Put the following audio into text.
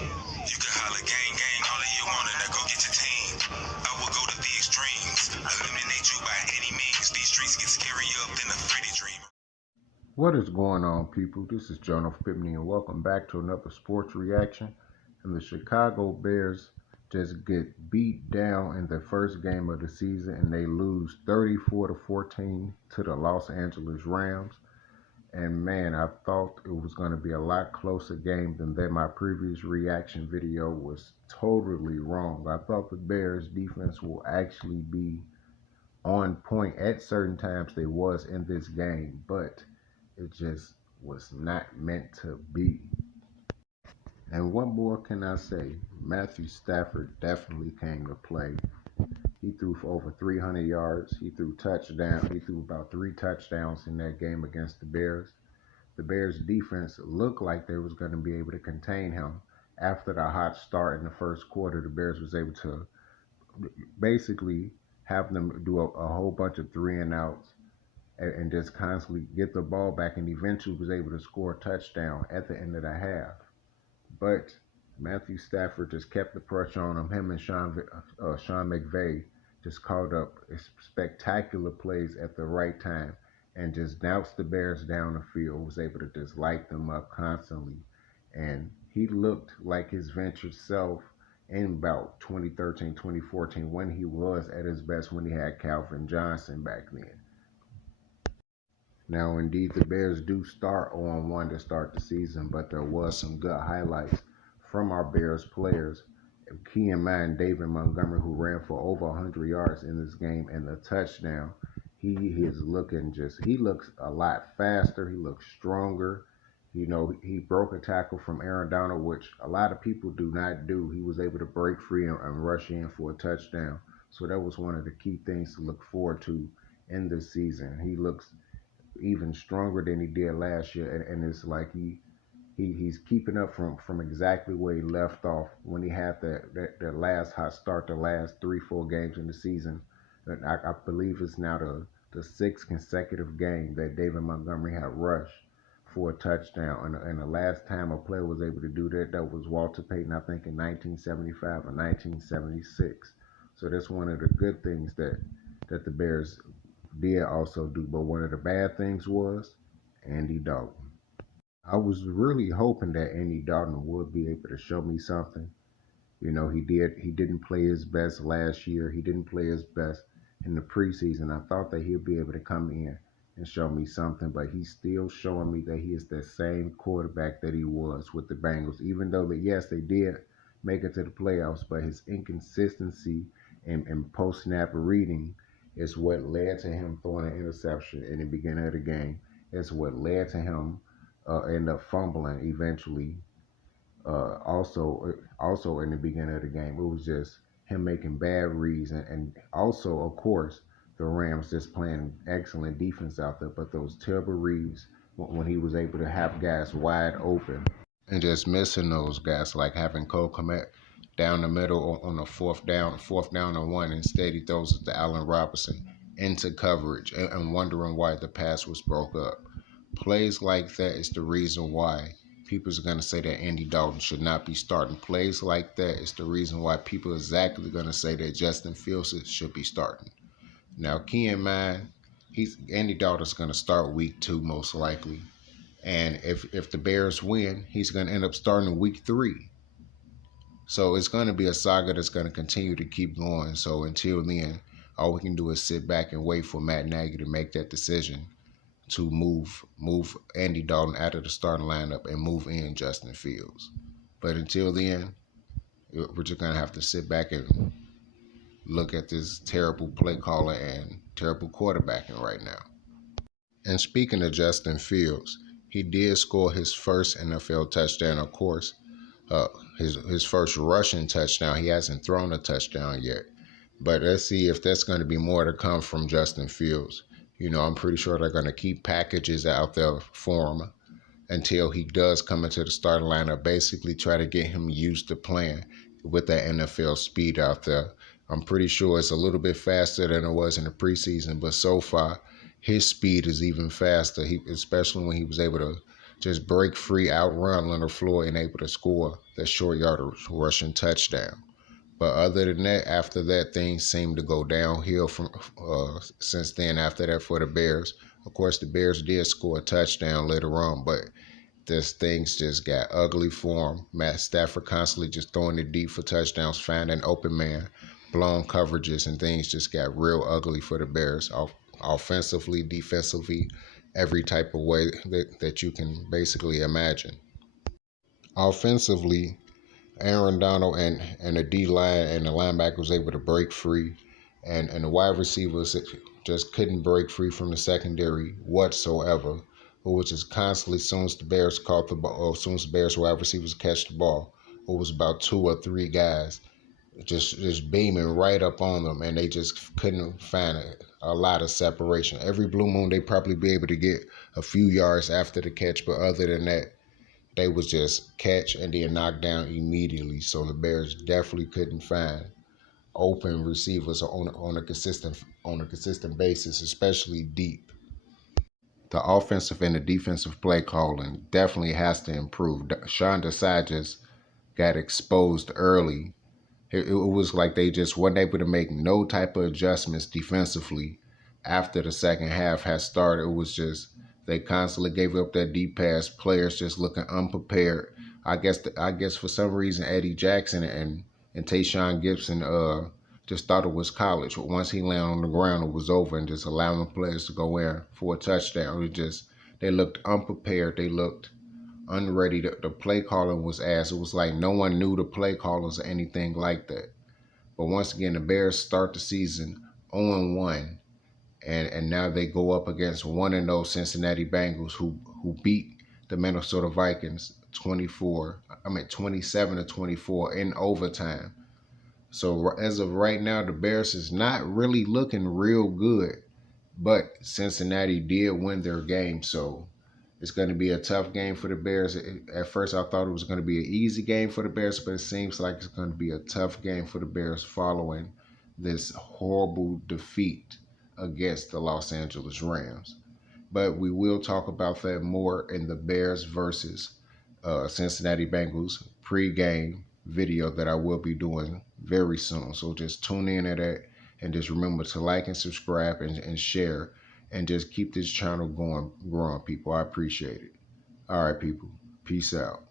You can holler gang gang all of you want and now go get your team. I will go to the extremes, eliminate you by any means. These streets get scarier than a Freddy dream. What is going on, people? This is Jonah Pipney, and welcome back to another sports reaction. And the Chicago Bears just get beat down in their first game of the season, and they lose 34-14 to the Los Angeles Rams. And man, I thought it was going to be a lot closer game than that. My previous reaction video was totally wrong. I thought the Bears defense will actually be on point at certain times. They was in this game, but it just was not meant to be. And what more can I say? Matthew Stafford definitely came to play. He threw for over 300 yards. He threw touchdown. He threw about 3 touchdowns in that game against the Bears. The Bears defense looked like they was going to be able to contain him. After the hot start in the first quarter, the Bears was able to basically have them do a whole bunch of 3-and-outs and just constantly get the ball back, and eventually was able to score a touchdown at the end of the half. But Matthew Stafford just kept the pressure on him. Him and Sean McVay just called up spectacular plays at the right time and just doused the Bears down the field, was able to just light them up constantly. And he looked like his ventured self in about 2013, 2014, when he was at his best, when he had Calvin Johnson back then. Now, indeed, the Bears do start 0-1 to start the season, but there was some good highlights from our Bears players. Key in mind, David Montgomery, who ran for over 100 yards in this game and the touchdown. He looks a lot faster. He looks stronger. You know, he broke a tackle from Aaron Donald, which a lot of people do not do. He was able to break free and rush in for a touchdown. So that was one of the key things to look forward to in this season. He looks even stronger than he did last year, and it's like he's keeping up from exactly where he left off when he had that last hot start, the last 3-4 games in the season. And I believe it's now the 6th consecutive game that David Montgomery had rushed for a touchdown, and the last time a player was able to do that was Walter Payton, I think in 1975 or 1976. So that's one of the good things that the Bears did also do. But one of the bad things was Andy Dalton. I was really hoping that Andy Dalton would be able to show me something. You know, he didn't play his best last year. He didn't play his best in the preseason. I thought that he'd be able to come in and show me something, but he's still showing me that he is the same quarterback that he was with the Bengals. Even though yes, they did make it to the playoffs, but his inconsistency and post-snap reading is what led to him throwing an interception in the beginning of the game. It's what led to him end up fumbling eventually. Also in the beginning of the game, it was just him making bad reads, and also, of course, the Rams just playing excellent defense out there, but those terrible reads when he was able to have guys wide open and just missing those guys, like having Cole Kmet down the middle on a fourth down and 1. Instead, he throws it to Allen Robinson into coverage and wondering why the pass was broke up. Plays like that is the reason why people are going to say that Andy Dalton should not be starting. Plays like that is the reason why people are exactly going to say that Justin Fields should be starting. Now, keep in mind, Andy Dalton's going to start week 2 most likely. And if the Bears win, he's going to end up starting week 3. So it's going to be a saga that's going to continue to keep going. So until then, all we can do is sit back and wait for Matt Nagy to make that decision to move Andy Dalton out of the starting lineup and move in Justin Fields. But until then, we're just going to have to sit back and look at this terrible play caller and terrible quarterbacking right now. And speaking of Justin Fields, he did score his first NFL touchdown, of course. His first rushing touchdown. He hasn't thrown a touchdown yet. But let's see if that's going to be more to come from Justin Fields. You know, I'm pretty sure they're going to keep packages out there for him until he does come into the starting lineup. Basically try to get him used to playing with that NFL speed out there. I'm pretty sure it's a little bit faster than it was in the preseason, but so far his speed is even faster. Especially when he was able just break free, outrun Leonard Floyd, and able to score that short yardage rushing touchdown. But other than that, after that, things seemed to go downhill from since then. After that, for the Bears, of course, the Bears did score a touchdown later on, but this things just got ugly for him. Matt Stafford constantly just throwing it deep for touchdowns, finding an open man, blown coverages, and things just got real ugly for the Bears. Offensively, defensively, every type of way that you can basically imagine. Offensively, Aaron Donald and the D line and the linebacker was able to break free, and the wide receivers just couldn't break free from the secondary whatsoever. It was just constantly, as soon as the Bears caught the ball, or as soon as the Bears wide receivers catch the ball, it was about 2 or 3 guys just beaming right up on them, and they just couldn't find a lot of separation. Every blue moon, they probably be able to get a few yards after the catch, but other than that, they was just catch and then knock down immediately. So the Bears definitely couldn't find open receivers on a consistent basis, especially deep. The offensive and the defensive play calling definitely has to improve. Sean Desai just got exposed early. It was like they just weren't able to make no type of adjustments defensively after the second half had started. It was just they constantly gave up that deep pass. Players just looking unprepared. I guess for some reason Eddie Jackson and Tayshawn Gibson just thought it was college. But once he landed on the ground, it was over, and just allowing players to go in for a touchdown. It just they looked unprepared. They looked unready. The play calling was ass. It was like no one knew the play callers or anything like that. But once again, the Bears start the season 0-1, and now they go up against 1-0 Cincinnati Bengals, who beat the Minnesota Vikings 27-24 in overtime. So as of right now, the Bears is not really looking real good, but Cincinnati did win their game, so it's going to be a tough game for the Bears. At first, I thought it was going to be an easy game for the Bears, but it seems like it's going to be a tough game for the Bears following this horrible defeat against the Los Angeles Rams. But we will talk about that more in the Bears versus Cincinnati Bengals pregame video that I will be doing very soon. So just tune in to that, and just remember to like and subscribe and share, and just keep this channel growing, people. I appreciate it. All right, people. Peace out.